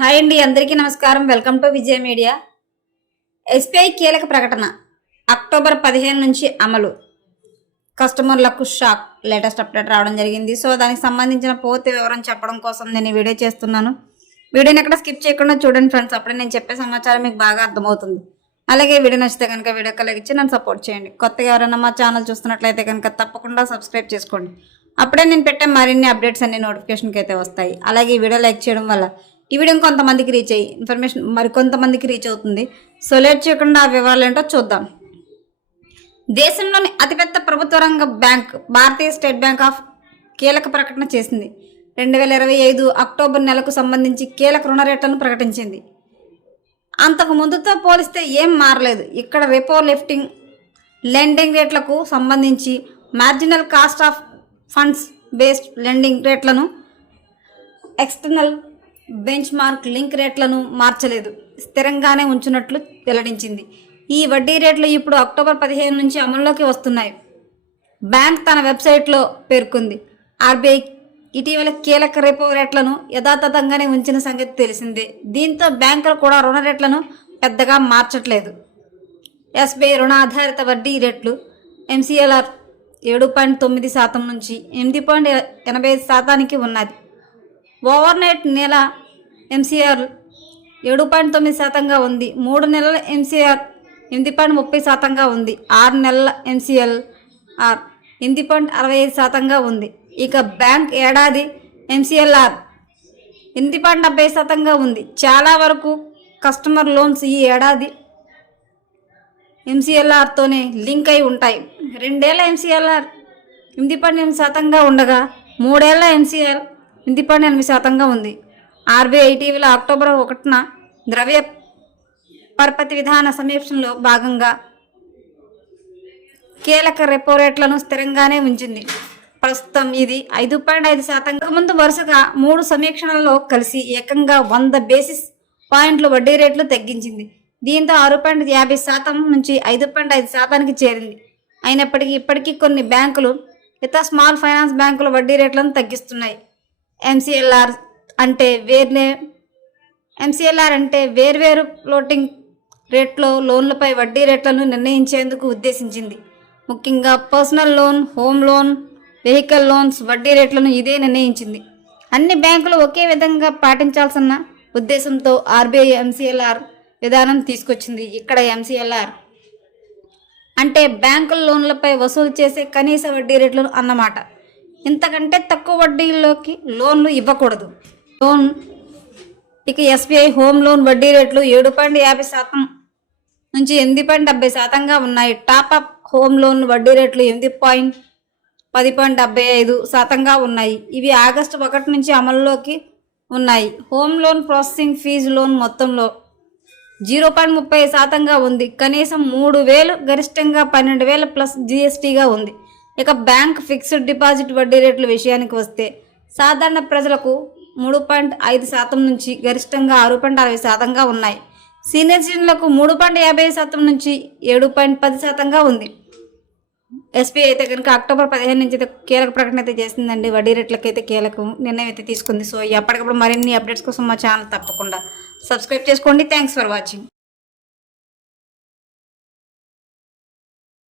Hi అండి అందరికీ నమస్కారం. Welcome to Vijaya media. SBI కీలక ప్రకటన అక్టోబర్ పదిహేను నుంచి అమలు. కస్టమర్లకు షాక్ లేటెస్ట్ అప్డేట్ రావడం జరిగింది. సో దానికి సంబంధించిన పూర్తి వివరం చెప్పడం కోసం నేను వీడియో చేస్తున్నాను. వీడియోని ఎక్కడ స్కిప్ చేయకుండా చూడండి ఫ్రెండ్స్. అప్పుడే నేను చెప్పే సమాచారం మీకు బాగా అర్థమవుతుంది. అలాగే వీడియో నచ్చితే కనుక వీడియో కలిగించి నన్ను సపోర్ట్ చేయండి. కొత్తగా ఎవరైనా మా ఛానల్ చూస్తున్నట్లయితే కనుక తప్పకుండా సబ్స్క్రైబ్ చేసుకోండి. అప్పుడే నేను పెట్టే మరిన్ని అప్డేట్స్ అన్ని నోటిఫికేషన్కి అయితే వస్తాయి. అలాగే ఈ వీడియో లైక్ చేయడం వల్ల ఈ వీడియో కొంతమందికి రీచ్ అయ్యి ఇన్ఫర్మేషన్ మరికొంతమందికి రీచ్ అవుతుంది. సో లేట్ చేయకుండా ఆ వివరాలు ఏంటో చూద్దాం. దేశంలోని అతిపెద్ద ప్రభుత్వ రంగ bank Bharatiya state bank of కీలక ప్రకటన చేసింది. రెండు వేల ఇరవై ఐదు అక్టోబర్ నెలకు సంబంధించి కీలక రుణ రేట్లను ప్రకటించింది. అంతకు ముందుతో పోలిస్తే ఏం మారలేదు. ఇక్కడ రెపో లిఫ్టింగ్ లెండింగ్ రేట్లకు సంబంధించి marginal cost of funds based lending రేట్లను ఎక్స్టర్నల్ బెంచ్ మార్క్ లింక్ రేట్లను మార్చలేదు. స్థిరంగానే ఉంచినట్లు వెల్లడించింది. ఈ వడ్డీ రేట్లు ఇప్పుడు అక్టోబర్ పదిహేను నుంచి అమల్లోకి వస్తున్నాయి. బ్యాంక్ తన వెబ్సైట్లో పేర్కొంది. ఆర్బీఐ ఇటీవల కీలక రెపో రేట్లను యథాతథంగానే ఉంచిన సంగతి తెలిసిందే. దీంతో బ్యాంకులు కూడా రుణ రేట్లను పెద్దగా మార్చట్లేదు. ఎస్బీఐ రుణ ఆధారిత వడ్డీ రేట్లు ఎంసీఎల్ఆర్ ఏడు పాయింట్ తొమ్మిది శాతం నుంచి ఎనిమిది పాయింట్ ఎనభై ఐదు శాతానికి ఉన్నది. ఓవర్నైట్ నెల ఎంసీఆర్ ఏడు పాయింట్ తొమ్మిది శాతంగా ఉంది. మూడు నెలల ఎంసీఆర్ ఎనిమిది పాయింట్ ముప్పై శాతంగా ఉంది. ఆరు నెలల ఎంసీఎల్ ఆర్ ఎనిమిది పాయింట్ అరవై ఐదు శాతంగా ఉంది. ఇక బ్యాంక్ ఏడాది ఎంసీఎల్ఆర్ ఎనిమిది పాయింట్ డెబ్బై శాతంగా ఉంది. చాలా వరకు కస్టమర్ లోన్స్ ఈ ఏడాది ఎంసీఎల్ఆర్తోనే లింక్ అయి ఉంటాయి. రెండేళ్ళ ఎంసీఎల్ఆర్ ఎనిమిది పాయింట్ ఎనిమిది శాతంగా ఉండగా మూడేళ్ళ ఎంసీఎల్ ఎనిమిది పాయింట్ ఎనిమిది శాతంగా ఉంది. ఆర్బీఐ టీవీలో అక్టోబర్ ఒకటిన ద్రవ్య పరపతి విధాన సమీక్షలో భాగంగా కీలక రెపో రేట్లను స్థిరంగానే ఉంచింది. ప్రస్తుతం ఇది ఐదు పాయింట్ ఐదు శాతం ముందు వరుసగా మూడు సమీక్షణలలో కలిసి ఏకంగా వంద బేసిస్ పాయింట్లు వడ్డీ రేట్లు తగ్గించింది. దీంతో ఆరు పాయింట్ యాభై శాతం నుంచి ఐదు పాయింట్ ఐదు శాతానికి చేరింది. అయినప్పటికీ ఇప్పటికీ కొన్ని బ్యాంకులు ఇతర స్మాల్ ఫైనాన్స్ బ్యాంకులు వడ్డీ రేట్లను తగ్గిస్తున్నాయి. ఎంసీఎల్ఆర్ అంటే వేర్నే ఎంసీఎల్ఆర్ అంటే వేర్వేరు ఫ్లోటింగ్ రేట్లో లోన్లపై వడ్డీ రేట్లను నిర్ణయించేందుకు ఉద్దేశించింది. ముఖ్యంగా personal loan home loan vehicle loans వడ్డీ రేట్లను ఇదే నిర్ణయించింది. అన్ని బ్యాంకులు ఒకే విధంగా పాటించాల్సిన ఉద్దేశంతో ఆర్బీఐ ఎంసీఎల్ఆర్ విధానం తీసుకొచ్చింది. ఇక్కడ ఎంసీఎల్ఆర్ అంటే బ్యాంకుల లోన్లపై వసూలు చేసే కనీస వడ్డీ రేట్లు అన్నమాట. ఇంతకంటే తక్కువ వడ్డీల్లోకి లోన్లు ఇవ్వకూడదు. లోన్ ఇక ఎస్బీఐ హోమ్ లోన్ వడ్డీ రేట్లు ఏడు పాయింట్ యాభై శాతం నుంచి ఎనిమిది పాయింట్ డెబ్బై శాతంగా ఉన్నాయి. టాప్ అప్ హోమ్ లోన్ వడ్డీ రేట్లు ఎనిమిది పాయింట్ పది పాయింట్ డెబ్బై ఐదు శాతంగా ఉన్నాయి. ఇవి ఆగస్టు ఒకటి నుంచి అమల్లోకి ఉన్నాయి. Home loan processing fee loan మొత్తంలో జీరో పాయింట్ ముప్పై శాతంగా ఉంది. కనీసం మూడు వేలు గరిష్టంగా పన్నెండు వేల ప్లస్ జిఎస్టీగా ఉంది. ఇక బ్యాంక్ ఫిక్స్డ్ డిపాజిట్ వడ్డీ రేట్ల విషయానికి వస్తే సాధారణ ప్రజలకు మూడు పాయింట్ ఐదు శాతం నుంచి గరిష్టంగా ఆరు పాయింట్ అరవై శాతంగా ఉన్నాయి. సీనియర్ సిటిజన్లకు మూడు పాయింట్ యాభై శాతం నుంచి ఏడు పాయింట్ పది శాతంగా ఉంది. ఎస్బీఐ అయితే కనుక అక్టోబర్ పదిహేను నుంచి అయితే కీలక ప్రకటన అయితే చేసిందండి. వడ్డీ రేట్లకైతే కీలకం నిర్ణయం అయితే తీసుకుంది. సో ఎప్పటికప్పుడు మరిన్ని అప్డేట్స్ కోసం మా ఛానల్ తప్పకుండా సబ్స్క్రైబ్ చేసుకోండి. Thanks for watching